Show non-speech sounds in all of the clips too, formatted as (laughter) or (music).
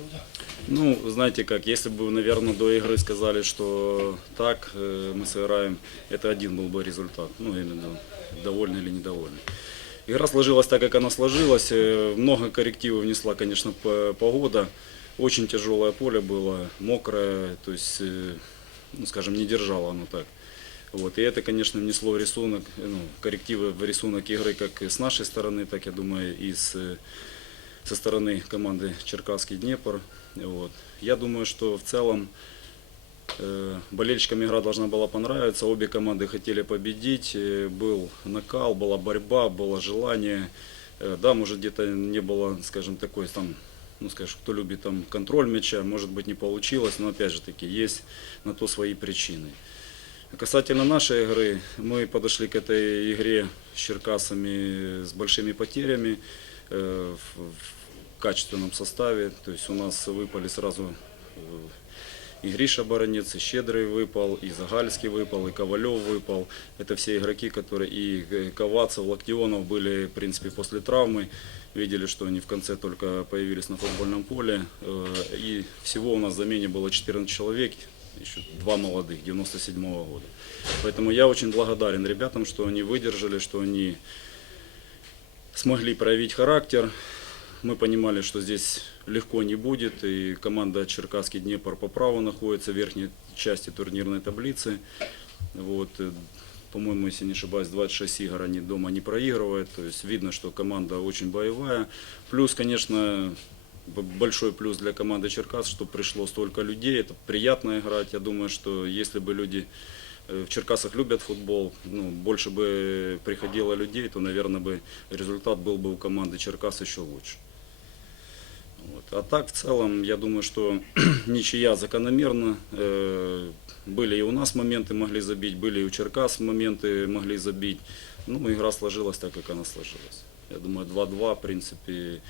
приводу? Ну, знаете как, если бы, наверное, до игры сказали, что так, э, мы сыграем, это один был бы результат. Ну, именно довольный или недовольный. Игра сложилась так, как она сложилась. Э, Много коррективов внесла, конечно, погода. Очень тяжелое поле было, мокрое, то есть, э, ну, скажем, не держало оно так. Вот. И это, конечно, внесло рисунок, э, ну, коррективы в рисунок игры как с нашей стороны, так, я думаю, и с, со стороны команды Черкасский Днепр. Вот. Я думаю, что в целом э, болельщикам игра должна была понравиться. Обе команды хотели победить. э, Был накал, была борьба, было желание. Э, Да, может где-то не было, скажем, такой там, ну скажем, кто любит там контроль мяча, может быть не получилось, но опять же таки есть на то свои причины. Касательно нашей игры, мы подошли к этой игре с Черкасами с большими потерями в, в качественном составе. То есть у нас выпали сразу э, и Гриша Баранец, и Щедрый выпал, и Загальский выпал, и Ковалев выпал. Это все игроки, которые и э, Ковацев, Локтионов были, в принципе, после травмы. Видели, что они в конце только появились на футбольном поле. Э, И всего у нас в замене было 14 человек, еще два молодых, 97 -го года. Поэтому я очень благодарен ребятам, что они выдержали, что они смогли проявить характер. Мы понимали, что здесь легко не будет, и команда Черкасский Днепр по праву находится в верхней части турнирной таблицы. Вот, э, по-моему, если не ошибаюсь, 26 игр они дома не проигрывают. То есть видно, что команда очень боевая. Плюс, конечно, большой плюс для команды Черкас, что пришло столько людей. Это приятно играть. Я думаю, что если бы люди в Черкасах любят футбол, ну, больше бы приходило людей, то, наверное, бы результат был бы у команды Черкас еще лучше. Вот. А так, в целом, я думаю, что (clears throat) ничья закономерна. Э, Были и у нас моменты могли забить, были и у Черкас моменты могли забить. Ну, игра сложилась так, как она сложилась. Я думаю, 2-2, в принципе,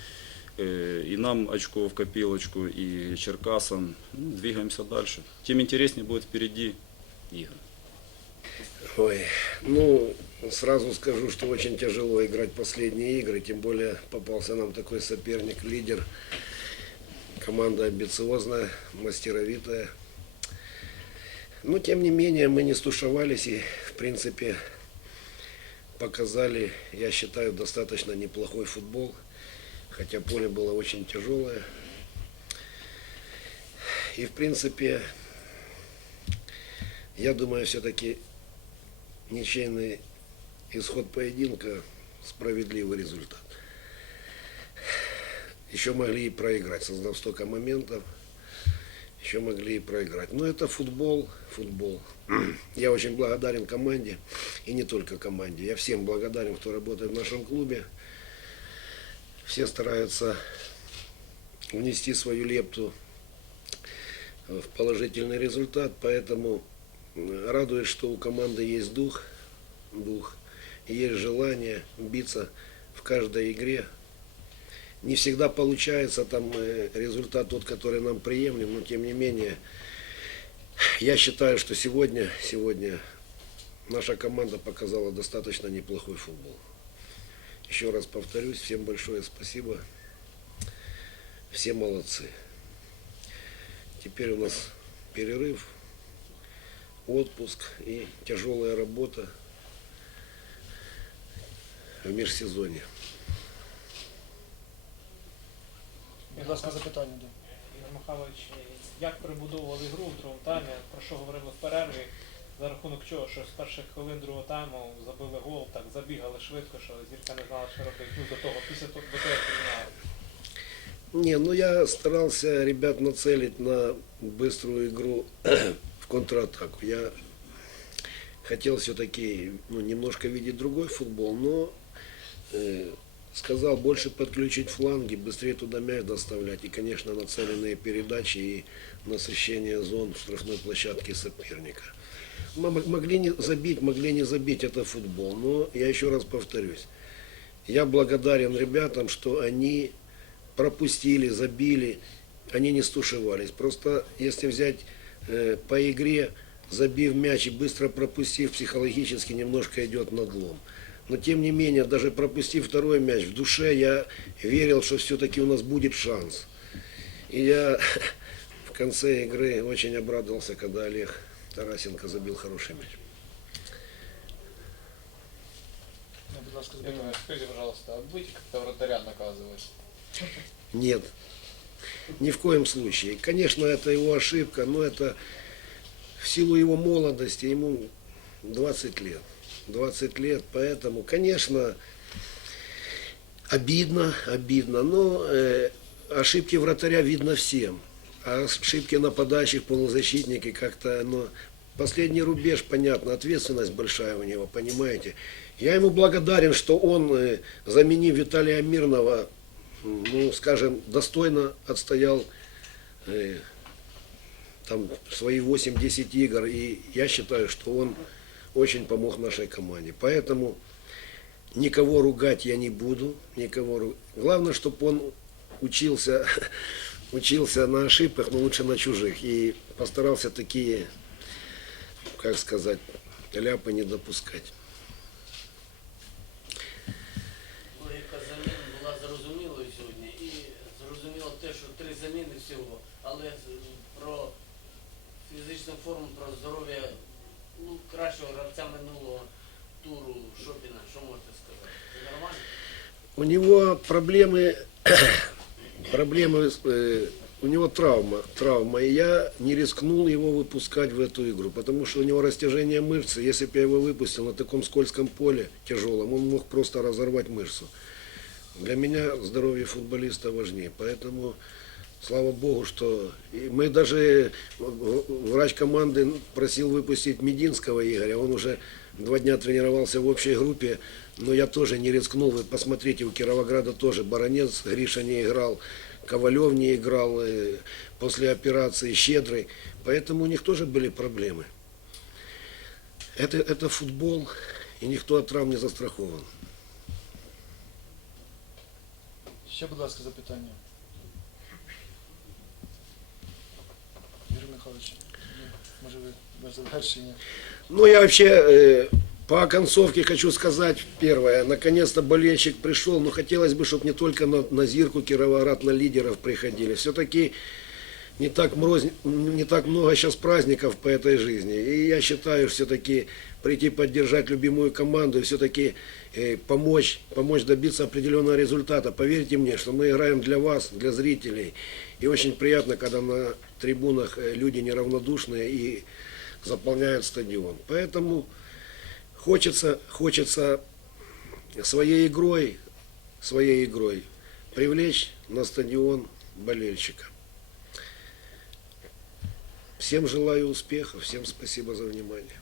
э, и нам очко в копилочку, и Черкасам. Ну, двигаемся дальше. Тем интереснее будет впереди игры. Ой, ну, сразу скажу, что очень тяжело играть последние игры, тем более попался нам такой соперник, лидер. Команда амбициозная, мастеровитая. Но, тем не менее, мы не стушевались и, в принципе, показали, я считаю, достаточно неплохой футбол, хотя поле было очень тяжелое. И, в принципе, я думаю, все-таки ничейный исход поединка, справедливый результат. Еще могли и проиграть, создав столько моментов. Еще могли и проиграть. Но это футбол, футбол. (clears throat) Я очень благодарен команде, и не только команде. Я всем благодарен, кто работает в нашем клубе. Все стараются внести свою лепту в положительный результат, поэтому радует, что у команды есть дух, дух, и есть желание биться в каждой игре. Не всегда получается там э, результат тот, который нам приемлем, но тем не менее, я считаю, что сегодня, сегодня наша команда показала достаточно неплохой футбол. Еще раз повторюсь, всем большое спасибо. Все молодцы. Теперь у нас перерыв, отпуск и тяжелая работа в межсезонье. Будь ласка, запитання до. Ігор Михайлович, як перебудовували гру в другому таймі, про що говорили в перерві, за рахунок чого, що з перших хвилин другого тайму забили гол, так забігали швидко, що зірка не знала, що робити. Ну, до того, після того, до того, прийняли. Не, ну я старался ребят нацелить на быструю игру в контратаку. Я хотел все-таки ну, немножко видеть другой футбол, но э, сказал больше подключить фланги, быстрее туда мяч доставлять. И, конечно, нацеленные передачи и насыщение зон в штрафной площадке соперника. Мы могли не забить, могли не забить, это футбол. Но я еще раз повторюсь, я благодарен ребятам, что они пропустили, забили, они не стушевались. Просто если взять по игре, забив мяч и быстро пропустив, психологически немножко идет надлом. Но тем не менее, даже пропустив второй мяч, в душе я верил, что все-таки у нас будет шанс. И я (laughs) в конце игры очень обрадовался, когда Олег Тарасенко забил хороший мяч. Скажите, пожалуйста, а будете как-то вратаря наказывать? Нет, ни в коем случае. Конечно, это его ошибка, но это в силу его молодости, ему 20 лет. 20 лет, поэтому, конечно, обидно, обидно, но э, ошибки вратаря видно всем. А ошибки нападающих, полузащитники как-то, ну, последний рубеж, понятно, ответственность большая у него, понимаете. Я ему благодарен, что он, э, заменив Виталия Мирного, ну, скажем, достойно отстоял э, там свои 8-10 игр. И я считаю, что он очень помог нашей команде. Поэтому никого ругать я не буду. Никого ру- Главное, чтобы он учился, (laughs) учился на ошибках, но лучше на чужих. И постарался такие, как сказать, ляпы не допускать. що три заміни всього, але з- про фізичну форму, про здоров'я ну, кращого гравця минулого туру Шопіна, що можете сказати? Це нормально? У него проблемы, (coughs) проблемы, э, у него травма, травма, и я не рискнул его выпускать в эту игру, потому что у него растяжение мышцы, если бы я его выпустил на таком скользком поле, тяжелом, он мог просто разорвать мышцу. Для меня здоровье футболиста важнее, поэтому слава богу, что мы даже в- врач команды просил выпустить Мединского Игоря, он уже два дня тренировался в общей группе, но я тоже не рискнул. Вы посмотрите, у Кировограда тоже Баранец Гриша не играл, Ковалев не играл э, после операции, Щедрый. Поэтому у них тоже были проблемы. Это, это футбол, и никто от травм не застрахован. Ще, будь ласка, запитання. Михайлович, може ви без завершення. Ну, я вообще э, по оконцовке хочу сказать первое. Наконец-то болельщик пришел, но хотелось бы, чтобы не только на, на Зирку, Кировоград, на лидеров приходили. Все-таки не так, мроз, не так много сейчас праздников по этой жизни. И я считаю, все-таки прийти поддержать любимую команду и все-таки э, помочь, помочь добиться определенного результата. Поверьте мне, что мы играем для вас, для зрителей. И очень приятно, когда на трибунах э, люди неравнодушные и заполняют стадион. Поэтому хочется, хочется своей игрой, своей игрой привлечь на стадион болельщика. Всем желаю успехов, всем спасибо за внимание.